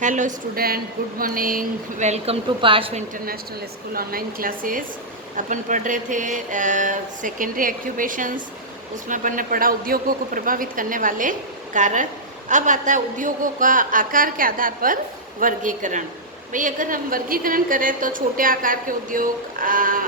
Hello student, good morning. Welcome to Parshva International School online classes. अपन पढ़ रहे थे सेकेंडरी एक्यूपेशंस। उसमें अपन ने पढ़ा उद्योगों को प्रभावित करने वाले कारक। अब आता है उद्योगों का आकार के आधार पर वर्गीकरण। भाई अगर हम वर्गीकरण करें तो छोटे आकार के उद्योग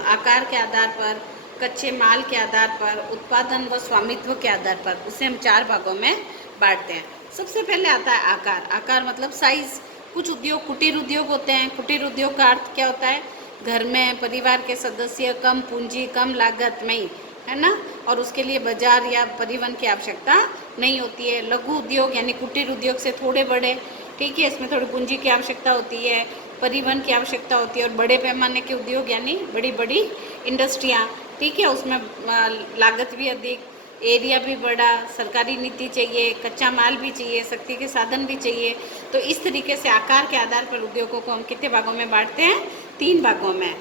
आकार के आधार पर, कच्चे माल के आधार पर, उत्पादन व स्वामित्व के आधार पर, उसे हम 4 भागों में बांटते हैं। सबसे पहले आता है आकार। आकार मतलब साइज। कुछ उद्योग कुटीर उद्योग होते हैं। कुटीर उद्योग का अर्थ क्या होता है? घर में परिवार के सदस्य, कम पूंजी, कम लागत में ही, है ना, और उसके लिए बाजार या परिवहन की आवश्यकता नहीं होती है। लघु उद्योग यानी कुटीर उद्योग से थोड़े बड़े, ठीक है, इसमें थोड़ी पूंजी की आवश्यकता होती है, परिवहन की आवश्यकता होती है। और बड़े पैमाने के उद्योग यानी बड़ी बड़ी इंडस्ट्रियाँ, ठीक है, उसमें लागत भी अधिक, एरिया भी बड़ा, सरकारी नीति चाहिए, कच्चा माल भी चाहिए, शक्ति के साधन भी चाहिए। तो इस तरीके से आकार के आधार पर उद्योगों को हम कितने भागों में बांटते हैं? 3 भागों में।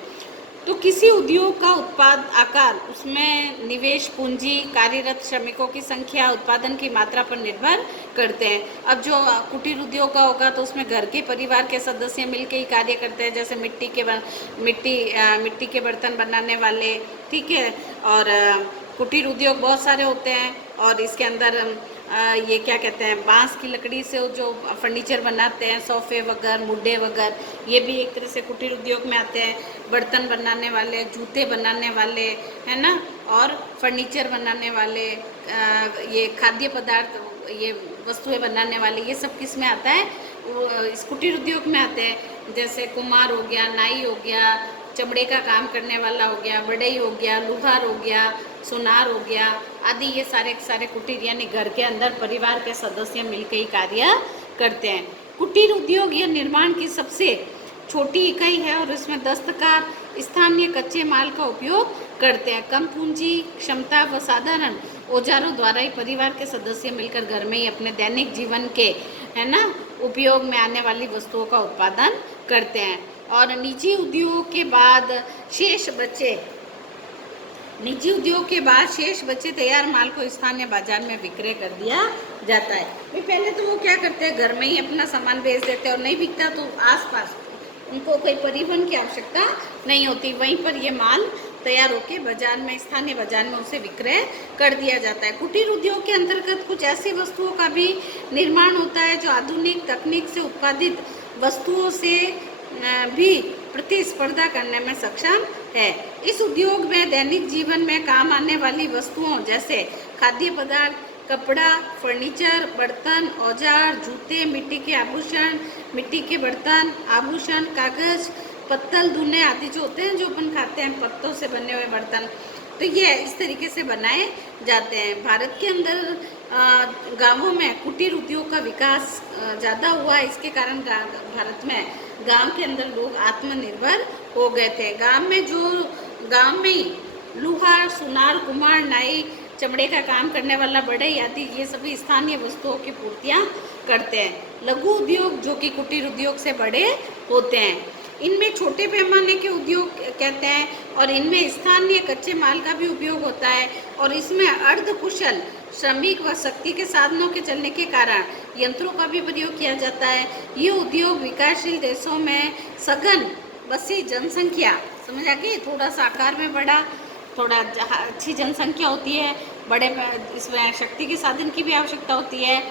तो किसी उद्योग का उत्पाद आकार, उसमें निवेश पूंजी, कार्यरत श्रमिकों की संख्या, उत्पादन की मात्रा पर निर्भर करते हैं। अब जो कुटीर उद्योग का होगा तो उसमें घर के परिवार के सदस्य मिलकर ही कार्य करते हैं, जैसे मिट्टी के बर्तन बनाने वाले, ठीक है। और कुटीर उद्योग बहुत सारे होते हैं और इसके अंदर ये क्या कहते हैं, बांस की लकड़ी से जो फर्नीचर बनाते हैं, सोफे वगैरह, मुड्डे वगैरह, ये भी एक तरह से कुटीर उद्योग में आते हैं। बर्तन बनाने वाले, जूते बनाने वाले, है ना, और फर्नीचर बनाने वाले, ये खाद्य पदार्थ, ये वस्तुएं बनाने वाले, ये सब किस में आता है? वो इस कुटीर उद्योग में आते हैं। जैसे कुम्हार हो गया, नाई हो गया, चमड़े का काम करने वाला हो गया, बढ़ई हो गया, लुहार हो गया, सुनार हो गया, आदि ये सारे कुटीर यानी घर के अंदर परिवार के सदस्य मिलकर ही कार्य करते हैं। कुटीर उद्योग यह निर्माण की सबसे छोटी इकाई है और इसमें दस्तकार स्थानीय कच्चे माल का उपयोग करते हैं। कम पूंजी क्षमता व साधारण औजारों द्वारा ही परिवार के सदस्य मिलकर घर में ही अपने दैनिक जीवन के, है ना, उपयोग में आने वाली वस्तुओं का उत्पादन करते हैं। और निजी उद्योग के बाद शेष बचे तैयार माल को स्थानीय बाजार में विक्रय कर दिया जाता है। भाई पहले तो वो क्या करते हैं, घर में ही अपना सामान बेच देते हैं और नहीं बिकता तो आसपास, उनको कोई परिवहन की आवश्यकता नहीं होती, वहीं पर ये माल तैयार होकर बाजार में, स्थानीय बाजार में उसे विक्रय कर दिया जाता है। कुटीर उद्योग के अंतर्गत कुछ ऐसी वस्तुओं का भी निर्माण होता है जो आधुनिक तकनीक से उत्पादित वस्तुओं से भी प्रतिस्पर्धा करने में सक्षम है। इस उद्योग में दैनिक जीवन में काम आने वाली वस्तुओं जैसे खाद्य पदार्थ, कपड़ा, फर्नीचर, बर्तन, औजार, जूते, मिट्टी के बर्तन, आभूषण, कागज, पत्तल, धुने आदि जो होते हैं, जो अपन खाते हैं, पत्तों से बने हुए बर्तन, तो ये इस तरीके से बनाए जाते हैं। भारत के अंदर गांवों में कुटीर उद्योग का विकास ज़्यादा हुआ है। इसके कारण भारत में गांव के अंदर लोग आत्मनिर्भर हो गए थे। गांव में ही लुहार, सुनार, कुम्हार, नाई, चमड़े का काम करने वाला बढ़ई आदि ये सभी स्थानीय वस्तुओं की पूर्तियाँ करते हैं। लघु उद्योग जो कि कुटीर उद्योग से बड़े होते हैं, इनमें छोटे पैमाने के उद्योग कहते हैं और इनमें स्थानीय कच्चे माल का भी उपयोग होता है और इसमें अर्धकुशल श्रमिक व शक्ति के साधनों के चलने के कारण यंत्रों का भी प्रयोग किया जाता है। ये उद्योग विकासशील देशों में सघन बसी जनसंख्या, समझ आ गई, थोड़ा सा आकार में बड़ा, थोड़ा अच्छी जनसंख्या होती है, बड़े इसमें शक्ति के साधन की भी आवश्यकता होती है,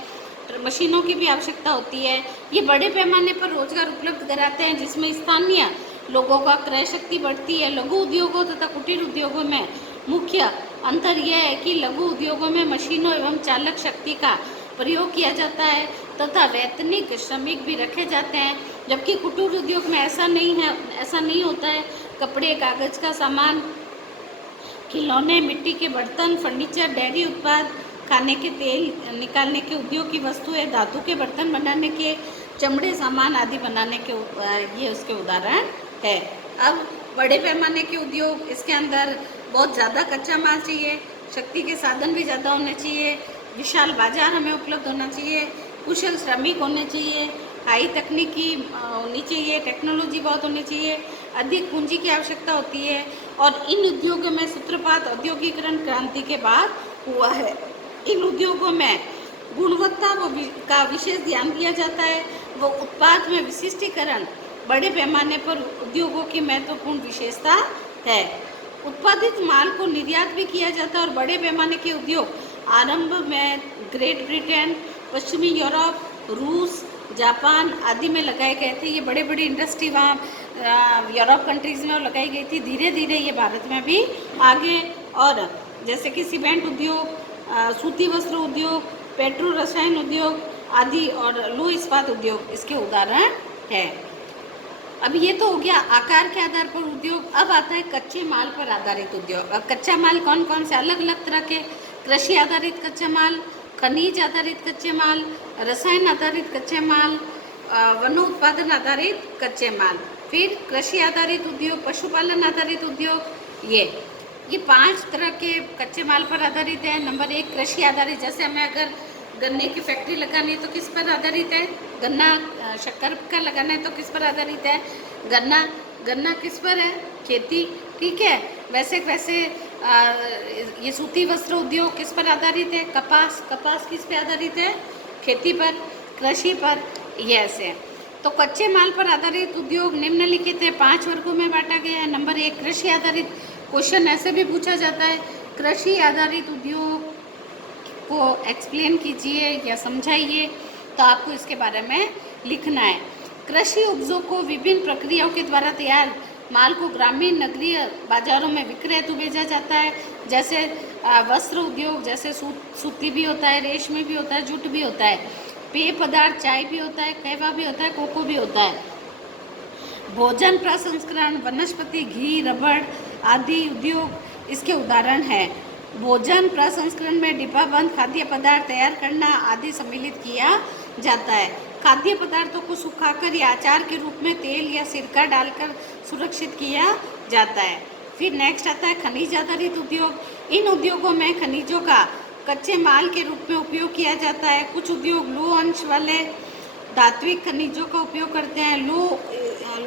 मशीनों की भी आवश्यकता होती है। ये बड़े पैमाने पर रोजगार उपलब्ध कराते हैं जिसमें स्थानीय लोगों का क्रय शक्ति बढ़ती है। लघु उद्योगों तथा कुटीर उद्योगों में मुख्य अंतर यह है कि लघु उद्योगों में मशीनों एवं चालक शक्ति का प्रयोग किया जाता है तथा वैतनिक श्रमिक भी रखे जाते हैं, जबकि कुटीर उद्योग में ऐसा नहीं होता है। कपड़े, कागज का सामान, खिलौने, मिट्टी के बर्तन, फर्नीचर, डेयरी उत्पाद, खाने के तेल निकालने के उद्योग की वस्तुएं, धातु के बर्तन बनाने के, चमड़े सामान आदि बनाने के, ये उसके उदाहरण है। अब बड़े पैमाने के उद्योग, इसके अंदर बहुत ज़्यादा कच्चा माल चाहिए, शक्ति के साधन भी ज़्यादा होने चाहिए, विशाल बाजार हमें उपलब्ध होना चाहिए, कुशल श्रमिक होने चाहिए, हाई तकनीकी होनी चाहिए, टेक्नोलॉजी बहुत होनी चाहिए, अधिक पूंजी की आवश्यकता होती है। और इन उद्योगों में सूत्रपात औद्योगिकरण क्रांति के बाद हुआ है। इन उद्योगों में गुणवत्ता का विशेष ध्यान दिया जाता है। वो उत्पाद में विशिष्टीकरण बड़े पैमाने पर उद्योगों की महत्वपूर्ण विशेषता है। उत्पादित माल को निर्यात भी किया जाता है और बड़े पैमाने के उद्योग आरंभ में ग्रेट ब्रिटेन, पश्चिमी यूरोप, रूस, जापान आदि में लगाए गए थे। ये बड़े बड़े इंडस्ट्री वहाँ यूरोप कंट्रीज़ में लगाई गई थी। धीरे धीरे ये भारत में भी आगे, और जैसे कि सीमेंट उद्योग, सूती वस्त्र उद्योग, पेट्रो रसायन उद्योग आदि और लौह इस्पात उद्योग इसके उदाहरण है। अब ये तो हो गया आकार के आधार पर उद्योग। अब आता है कच्चे माल पर आधारित उद्योग। अब कच्चा माल कौन कौन से? अलग अलग तरह के, कृषि आधारित कच्चा माल, खनिज आधारित कच्चे माल, रसायन आधारित कच्चे माल, वनोत्पादन आधारित कच्चे माल, फिर कृषि आधारित उद्योग, पशुपालन आधारित उद्योग। ये 5 तरह के कच्चे माल पर आधारित है। नंबर 1 कृषि आधारित, जैसे हमें अगर गन्ने की फैक्ट्री लगानी है तो किस पर आधारित है? गन्ना, शक्कर का लगाना है तो किस पर आधारित है? गन्ना किस पर है? खेती, ठीक है। वैसे ये सूती वस्त्र उद्योग किस पर आधारित है? कपास किस पे आधारित है? खेती पर, कृषि पर, ये ऐसे। तो कच्चे माल पर आधारित उद्योग निम्नलिखित है, 5 वर्गों में बांटा गया है। नंबर 1 कृषि आधारित। क्वेश्चन ऐसे भी पूछा जाता है, कृषि आधारित उद्योग को एक्सप्लेन कीजिए या समझाइए, तो आपको इसके बारे में लिखना है। कृषि उपजों को विभिन्न प्रक्रियाओं के द्वारा तैयार माल को ग्रामीण नगरीय बाजारों में विक्रय हेतु भेजा जाता है। जैसे वस्त्र उद्योग, जैसे सूती भी होता है, रेशमी भी होता है, जूट भी होता है। पेय पदार्थ, चाय भी होता है, कहवा भी होता है, कोको भी होता है। भोजन प्रसंस्करण, वनस्पति घी, रबड़ आदि उद्योग इसके उदाहरण हैं। भोजन प्रसंस्करण में डिब्बाबंद खाद्य पदार्थ तैयार करना आदि सम्मिलित किया जाता है। खाद्य पदार्थों को सुखाकर या अचार के रूप में तेल या सिरका डालकर सुरक्षित किया जाता है। फिर नेक्स्ट आता है खनिज आधारित उद्योग। इन उद्योगों में खनिजों का कच्चे माल के रूप में उपयोग किया जाता है। कुछ उद्योग लौह अंश वाले धात्विक खनिजों का उपयोग करते हैं।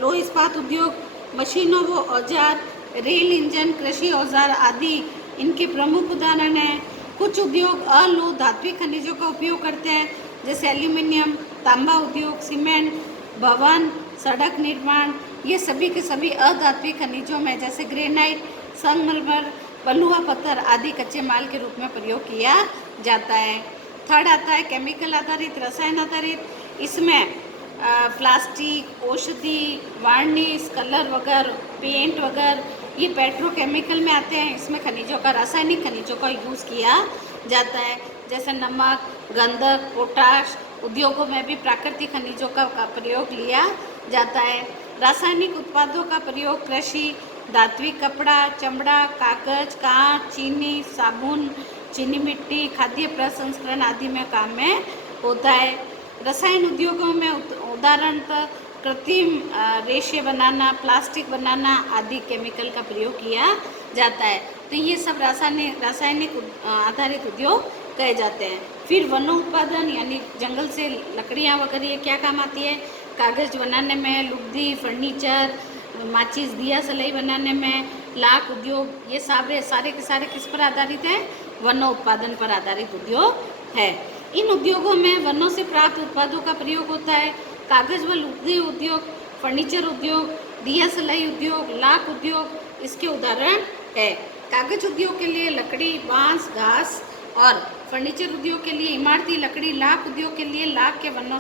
लौह इस्पात उद्योग मशीनों व औजार, रेल इंजन, कृषि औजार आदि इनके प्रमुख उदाहरण हैं। कुछ उद्योग अलोह धात्विक खनिजों का उपयोग करते हैं, जैसे एल्यूमिनियम, तांबा उद्योग, सीमेंट, भवन, सड़क निर्माण। ये सभी के सभी अधात्विक खनिजों में जैसे ग्रेनाइट, संगमरमर, बलुआ पत्थर आदि कच्चे माल के रूप में प्रयोग किया जाता है। थर्ड आता है केमिकल आधारित, रसायन आधारित। इसमें प्लास्टिक, औषधि, वार्निश, कलर वगैरह, पेंट वगैरह ये पेट्रोकेमिकल में आते हैं। इसमें खनिजों का, रासायनिक खनिजों का यूज़ किया जाता है, जैसे नमक, गंधक, पोटाश। उद्योगों में भी प्राकृतिक खनिजों का प्रयोग लिया जाता है। रासायनिक उत्पादों का प्रयोग कृषि, धात्विक कपड़ा, चमड़ा, कागज, कांच, चीनी, साबुन, चीनी मिट्टी, खाद्य प्रसंस्करण आदि में काम में होता है। रसायन उद्योगों में उदाहरणतः कृत्रिम रेशे बनाना, प्लास्टिक बनाना आदि केमिकल का प्रयोग किया जाता है। तो ये सब रासायनिक आधारित उद्योग कहे जाते हैं। फिर वनोत्पादन यानी जंगल से लकड़ियाँ वगैरह ये क्या काम आती है? कागज़ बनाने में, लुगदी, फर्नीचर, माचिस, दिया सलाई बनाने में, लाख उद्योग, ये सारे के सारे किस पर आधारित हैं? वनोत्पादन पर आधारित उद्योग है। इन उद्योगों में वनों से प्राप्त उत्पादों का प्रयोग होता है। कागज़ व लुगदी उद्योग, फर्नीचर उद्योग, दिया सलाई उद्योग, लाख उद्योग इसके उदाहरण है। कागज़ उद्योग के लिए लकड़ी, बांस, घास और फर्नीचर उद्योग के लिए इमारती लकड़ी, लाख उद्योग के लिए लाख वनों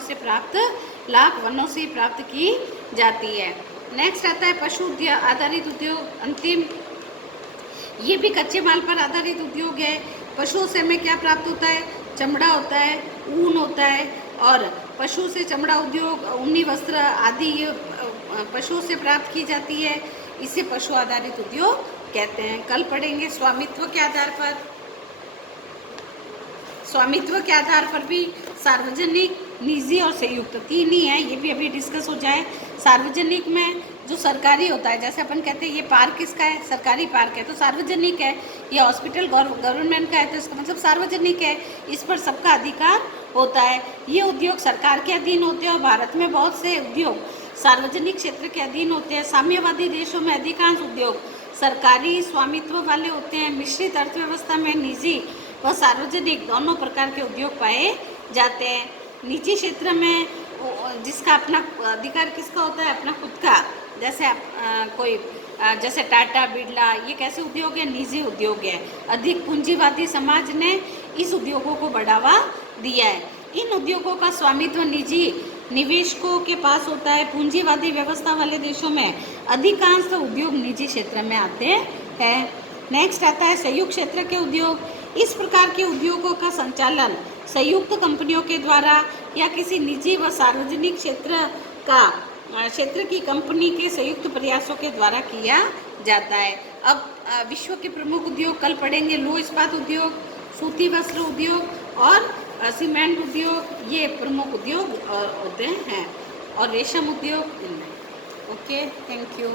से प्राप्त की जाती है। नेक्स्ट आता है पशु आधारित उद्योग, अंतिम। ये भी कच्चे माल पर आधारित उद्योग है। पशुओं से हमें क्या प्राप्त होता है? चमड़ा होता है, ऊन होता है, और पशु से चमड़ा उद्योग, ऊनी वस्त्र आदि ये पशुओं से प्राप्त की जाती है। इसे पशु आधारित उद्योग कहते हैं। कल पढ़ेंगे स्वामित्व के आधार पर भी सार्वजनिक, निजी और संयुक्त 3 ही है। ये भी अभी डिस्कस हो जाए। सार्वजनिक में जो सरकारी होता है, जैसे अपन कहते हैं ये पार्क किसका है? सरकारी पार्क है तो सार्वजनिक है। ये हॉस्पिटल गवर्नमेंट का है तो इसका मतलब सार्वजनिक है, इस पर सबका अधिकार होता है। ये उद्योग सरकार के अधीन होते हैं और भारत में बहुत से उद्योग सार्वजनिक क्षेत्र के अधीन होते हैं। साम्यवादी देशों में अधिकांश उद्योग सरकारी स्वामित्व वाले होते हैं। मिश्रित अर्थव्यवस्था में निजी व सार्वजनिक दोनों प्रकार के उद्योग पाए जाते हैं। निजी क्षेत्र में जिसका अपना अधिकार किसका होता है, अपना खुद का। जैसे कोई जैसे टाटा बिरला, ये कैसे उद्योग है, निजी उद्योग है। अधिक पूंजीवादी समाज ने इस उद्योगों को बढ़ावा दिया है। इन उद्योगों का स्वामित्व निजी निवेशकों के पास होता है। पूंजीवादी व्यवस्था वाले देशों में अधिकांश उद्योग निजी क्षेत्र में आते हैं। नेक्स्ट आता है संयुक्त क्षेत्र के उद्योग। इस प्रकार के उद्योगों का संचालन संयुक्त कंपनियों के द्वारा या किसी निजी व सार्वजनिक क्षेत्र की कंपनी के संयुक्त प्रयासों के द्वारा किया जाता है। अब विश्व के प्रमुख उद्योग कल पढ़ेंगे। लौह इस्पात उद्योग, सूती वस्त्र उद्योग और सीमेंट उद्योग, ये प्रमुख उद्योग होते हैं, और रेशम उद्योग। Okay, thank you.